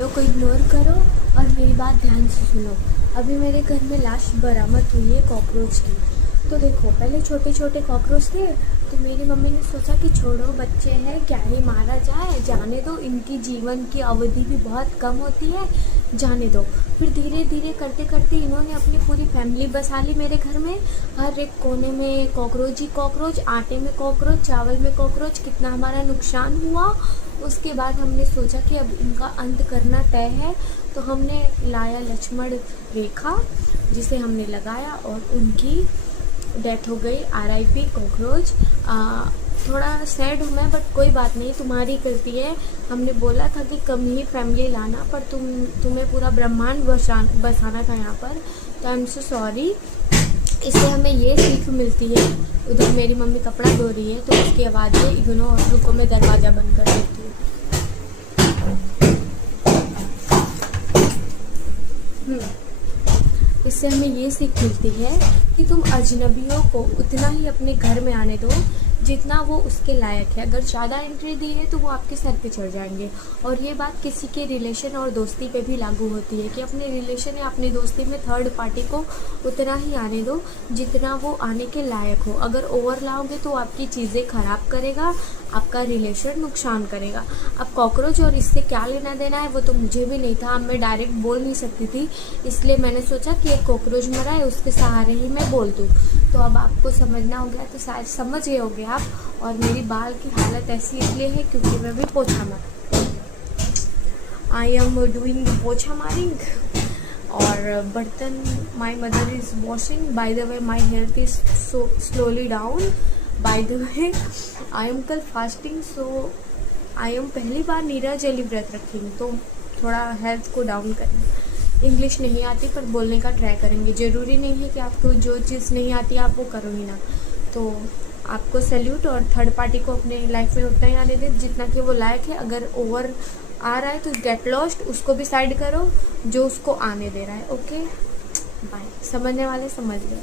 लोग को इग्नोर करो और मेरी बात ध्यान से सुनो। अभी मेरे घर में लाश बरामद हुई है कॉकरोच की। तो देखो, पहले छोटे छोटे कॉकरोच थे, तो मेरी मम्मी ने सोचा कि छोड़ो, बच्चे हैं, क्या ही मारा जाए, जाने दो, इनकी जीवन की अवधि भी बहुत कम होती है, जाने दो। फिर धीरे धीरे करते करते इन्होंने अपनी पूरी फैमिली बसा ली मेरे घर में। हर एक कोने में कॉकरोच ही कॉकरोच, आटे में कॉकरोच, चावल में कॉकरोच। कितना हमारा नुकसान हुआ। उसके बाद हमने सोचा कि अब इनका अंत करना तय है, तो हमने लाया लक्ष्मण रेखा, जिसे हमने लगाया और उनकी डेथ हो गई। RIP cockroach. थोड़ा सैड हूँ मैं, बट कोई बात नहीं, तुम्हारी गलती है। हमने बोला था कि कम ही फैमिली लाना, पर तुम्हें पूरा ब्रह्मांड बसाना था यहाँ पर, तो आई एम सो सॉरी। इससे हमें ये सीख मिलती है। उधर मेरी मम्मी कपड़ा धो रही है, तो उसकी आवाज़ें इग्नोर, रुको मैं दरवाज़ा बंद कर देती हूँ। इससे हमें ये सीख मिलती है कि तुम अजनबियों को उतना ही अपने घर में आने दो जितना वो उसके लायक है। अगर ज़्यादा एंट्री दी है तो वो आपके सर पे चढ़ जाएंगे। और ये बात किसी के रिलेशन और दोस्ती पे भी लागू होती है कि अपने रिलेशन या अपनी दोस्ती में थर्ड पार्टी को उतना ही आने दो जितना वो आने के लायक हो। अगर ओवर लाओगे तो आपकी चीज़ें ख़राब करेगा, आपका रिलेशन नुकसान करेगा। अब कॉकरोच और इससे क्या लेना देना है वो तो मुझे भी नहीं था। अब मैं डायरेक्ट बोल नहीं सकती थी, इसलिए मैंने सोचा कि एक कॉकरोच मरा है, उसके सहारे ही मैं बोल दूँ। तो अब आपको समझना हो गया, तो शायद समझ गए होगे आप। और मेरी बाल की हालत ऐसी इसलिए है क्योंकि मैं भी पोछा मार, आई एम डूइंग पोछा मारिंग। और बर्तन my mother is washing. By the way my health is so slowly down. By the way I am कल फास्टिंग, सो आई एम पहली बार नीरजली व्रत रखी हूँ, तो थोड़ा हेल्थ को डाउन करें। इंग्लिश नहीं आती पर बोलने का ट्राई करेंगे। ज़रूरी नहीं है कि आपको जो चीज़ नहीं आती आप वो करो ही ना। तो आपको सैल्यूट। और थर्ड पार्टी को अपने लाइफ में उतना ही आने दें जितना कि वो लायक है। अगर ओवर आ रहा है तो गेट लॉस्ट, उसको भी साइड करो जो उसको आने दे रहा है। Okay bye. समझने वाले समझ गए।